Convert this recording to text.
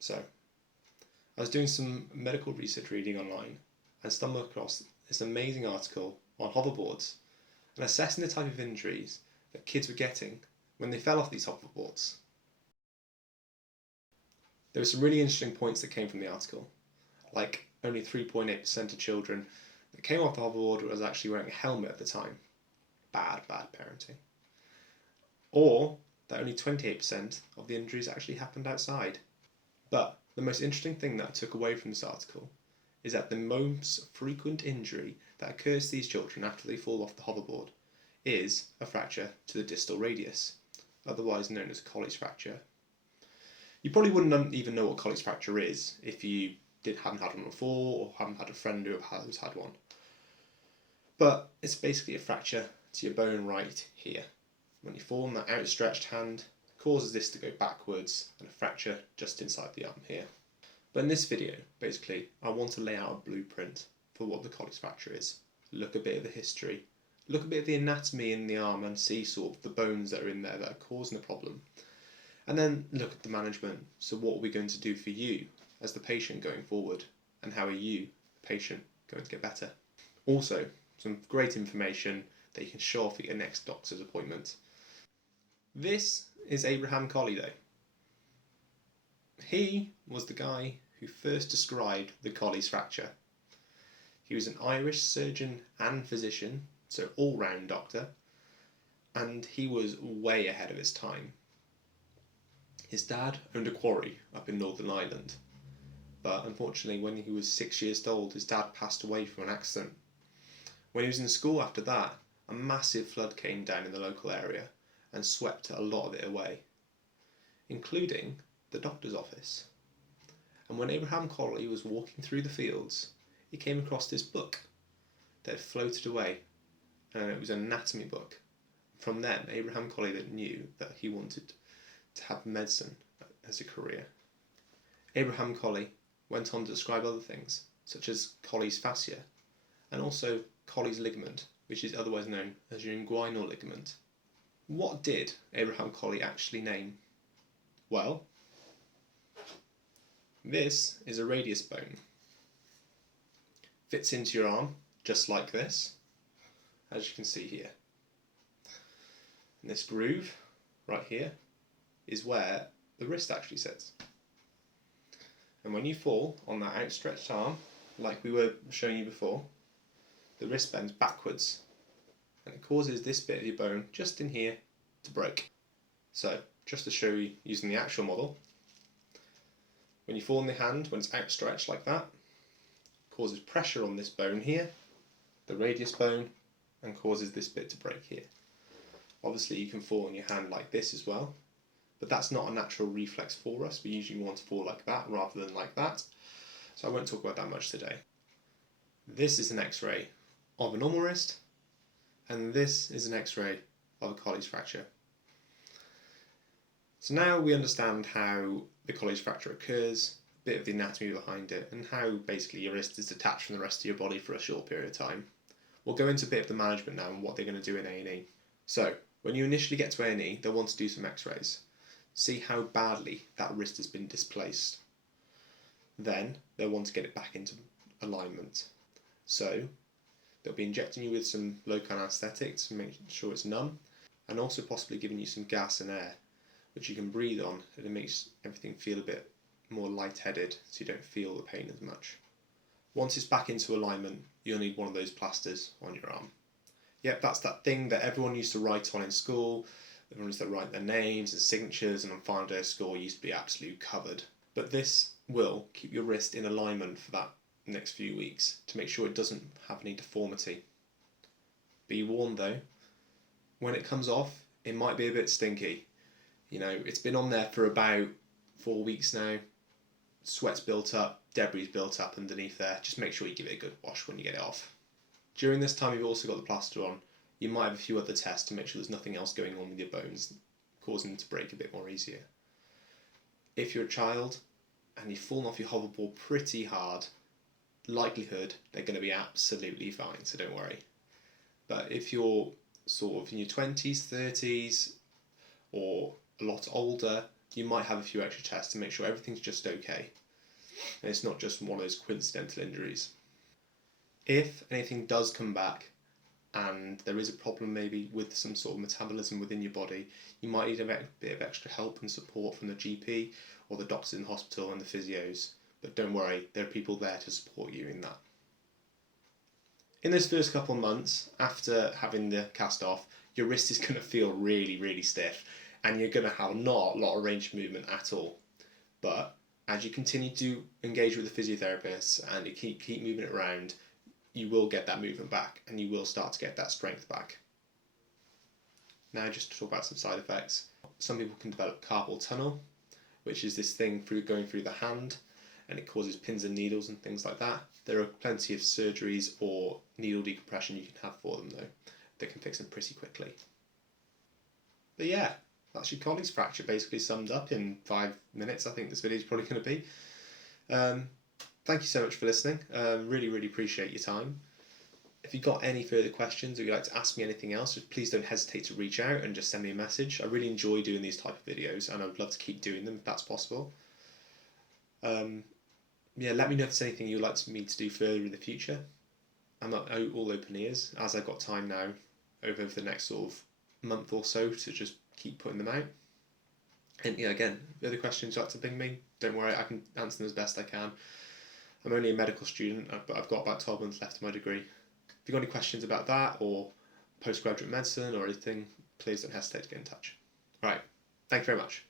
So, I was doing some medical research reading online and stumbled across this amazing article on hoverboards and assessing the type of injuries that kids were getting when they fell off these hoverboards. There were some really interesting points that came from the article, like only 3.8% of children that came off the hoverboard was actually wearing a helmet at the time. Bad parenting. Or that only 28% of the injuries actually happened outside. But the most interesting thing that I took away from this article is that the most frequent injury that occurs to these children after they fall off the hoverboard is a fracture to the distal radius, otherwise known as Colles fracture. You probably wouldn't even know what Colles fracture is if you hadn't had one before or haven't had a friend who's had one. But it's basically a fracture to your bone right here. When you fall on that outstretched hand, it causes this to go backwards and a fracture just inside the arm here. But in this video, basically, I want to lay out a blueprint for what the Colles fracture is. Look a bit at the history, look a bit at the anatomy in the arm and see sort of the bones that are in there that are causing the problem. And then look at the management. So what are we going to do for you as the patient going forward? And how are you, the patient, going to get better? Also, some great information that you can show off at your next doctor's appointment. This is Abraham Colles though. He was the guy who first described the Colles fracture. He was an Irish surgeon and physician, so all-round doctor, and he was way ahead of his time. His dad owned a quarry up in Northern Ireland, but unfortunately when he was 6 years old his dad passed away from an accident. When he was in school after that, a massive flood came down in the local area and swept a lot of it away, including the doctor's office. And when Abraham Colles was walking through the fields, he came across this book that had floated away, and it was an anatomy book. From then, Abraham Colles knew that he wanted to have medicine as a career. Abraham Colles went on to describe other things, such as Colles fascia, and also Colles ligament, which is otherwise known as your inguinal ligament. What did Abraham Colles actually name? Well, this is a radius bone. Fits into your arm just like this, as you can see here. And this groove right here is where the wrist actually sits. And when you fall on that outstretched arm, like we were showing you before, the wrist bends backwards and it causes this bit of your bone just in here to break. So, just to show you using the actual model, when you fall on the hand, when it's outstretched like that, it causes pressure on this bone here, the radius bone, and causes this bit to break here. Obviously you can fall on your hand like this as well, but that's not a natural reflex for us. We usually want to fall like that rather than like that, so I won't talk about that much today. This is an X-ray of a normal wrist, and this is an X-ray of a Colles fracture. So now we understand how the Colles fracture occurs, a bit of the anatomy behind it, and how basically your wrist is detached from the rest of your body for a short period of time. We'll go into a bit of the management now and what they're going to do in A&E. So, when you initially get to A&E, they'll want to do some X-rays, see how badly that wrist has been displaced. Then, they'll want to get it back into alignment. So, they'll be injecting you with some local anaesthetic to make sure it's numb, and also possibly giving you some gas and air, which you can breathe on, and it makes everything feel a bit more lightheaded so you don't feel the pain as much. Once it's back into alignment, you'll need one of those plasters on your arm. Yep, that's that thing that everyone used to write on in school. Everyone used to write their names and signatures, and on final day of school you used to be absolutely covered. But this will keep your wrist in alignment for that next few weeks to make sure it doesn't have any deformity. Be warned though, when it comes off, it might be a bit stinky. You know, it's been on there for about 4 weeks now. Sweat's built up, debris built up underneath there. Just make sure you give it a good wash when you get it off. During this time you've also got the plaster on. You might have a few other tests to make sure there's nothing else going on with your bones, causing them to break a bit more easier. If you're a child and you've fallen off your hoverboard pretty hard, likelihood they're going to be absolutely fine, so don't worry. But if you're sort of in your 20s, 30s, or a lot older, you might have a few extra tests to make sure everything's just okay and it's not just one of those coincidental injuries. If anything does come back and there is a problem maybe with some sort of metabolism within your body, you might need a bit of extra help and support from the GP or the doctors in the hospital and the physios. But don't worry, there are people there to support you in that. In those first couple of months after having the cast off, your wrist is going to feel really, really stiff and you're going to have not a lot of range of movement at all. But as you continue to engage with the physiotherapists and you keep moving it around, you will get that movement back and you will start to get that strength back. Now just to talk about some side effects. Some people can develop carpal tunnel, which is this thing going through the hand, and it causes pins and needles and things like that. There are plenty of surgeries or needle decompression you can have for them though. They can fix them pretty quickly. But yeah, that's your Colles fracture basically summed up in 5 minutes. I think this video is probably going to be. Thank you so much for listening. Really, really appreciate your time. If you've got any further questions or you'd like to ask me anything else, just please don't hesitate to reach out and just send me a message. I really enjoy doing these type of videos and I would love to keep doing them if that's possible. Yeah, let me know if there's anything you'd like me to do further in the future. I'm all open ears as I've got time now over the next sort of month or so to just keep putting them out. And yeah, again, if other questions you'd like to ping me, don't worry, I can answer them as best I can. I'm only a medical student, but I've got about 12 months left of my degree. If you've got any questions about that or postgraduate medicine or anything, please don't hesitate to get in touch. Right, thank you very much.